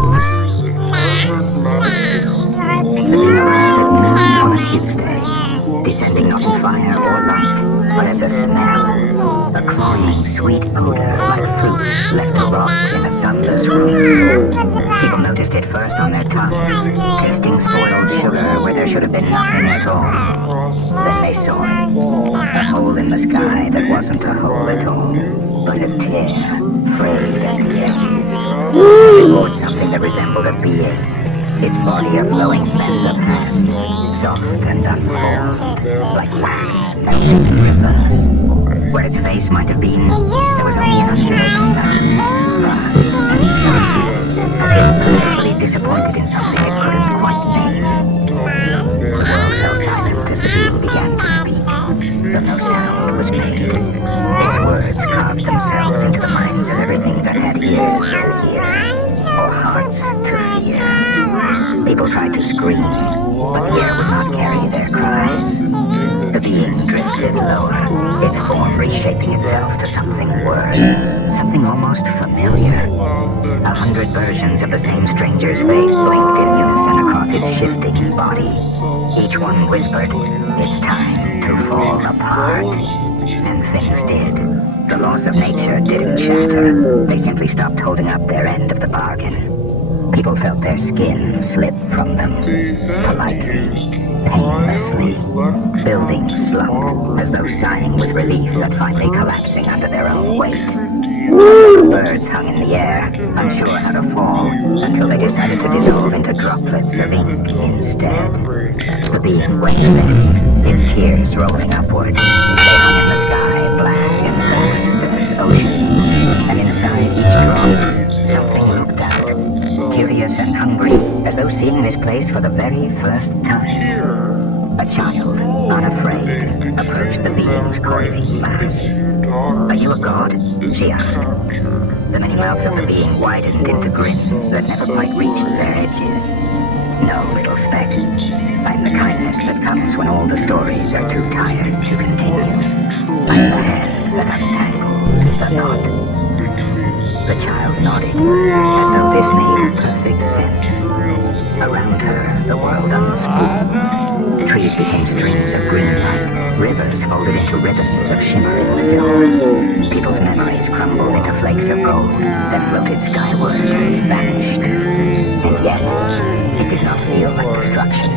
The being arrived at noon on a Tuesday, descending not as fire or light, but as a smell, a cloying, sweet odor like food left to rot in a sunless room. People noticed it first on their tongues, tasting spoiled sugar where there should have been nothing at all. Then they saw it, a hole in the sky that wasn't a hole at all, but a tear, frayed at the edges. It bore something that resembled a beard, its body a flowing mess of hands, soft and unformed, like wax melting in reverse. Where its face might have been, there was only an undulating mouth, vast and sullen, as if perpetually disappointed in something it couldn't quite name. The world fell silent as the being began to speak, but no sound was made. Its words carved themselves into the minds of everything that had ears to hear, or hearts to fear. People tried to scream, but the air would not carry their cries. The being drifted lower, its form reshaping itself to something worse, something almost familiar. 100 versions of the same stranger's face blinked in unison across its shifting body. Each one whispered, "It's time to fall apart." And things did. The laws of nature didn't shatter. They simply stopped holding up their end of the bargain. People felt their skin slip from them, politely, painlessly. Buildings slumped, as though sighing with relief at finally collapsing under their own weight. Birds hung in the air, unsure how to fall, until they decided to dissolve into droplets of ink instead. The being went then, its tears rolling upward. They hung in the sky, black and vast as oceans, and inside each drop, something looked out, curious and hungry, as though seeing this place for the very first time. A child, unafraid, approached the being's coiling mass. "Are you a god?" she asked. The many mouths of the being widened into grins that never quite reached their edges. "No, little speck. I'm the kindness that comes when all the stories are too tired to continue. I'm the hand that untangles the knot." The child nodded, as though this made perfect sense. Around her, the world unspooled. Trees became strings of green light, rivers folded into ribbons of shimmering silk. People's memories crumbled into flakes of gold that floated skyward and vanished. And yet, it did not feel like destruction.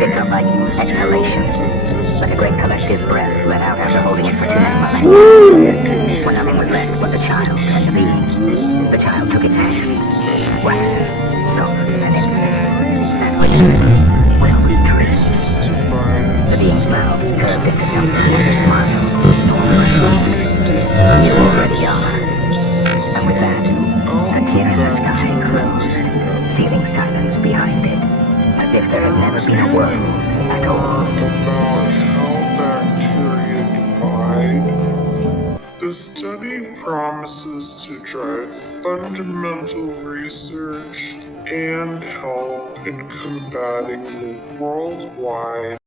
It felt like exhalation, like a great collective breath let out after holding it for too many millennia. When nothing was left but the child and the being, the child took its hand, waxen, soft and infinite, and whispered, "Will we dream?" The being's mouths curved into something neither smile nor frown. "You already are." And with that, the tear in the sky closed, sealing silence behind it, as if there had never been a world at all. The study promises to drive fundamental research and help in combating the worldwide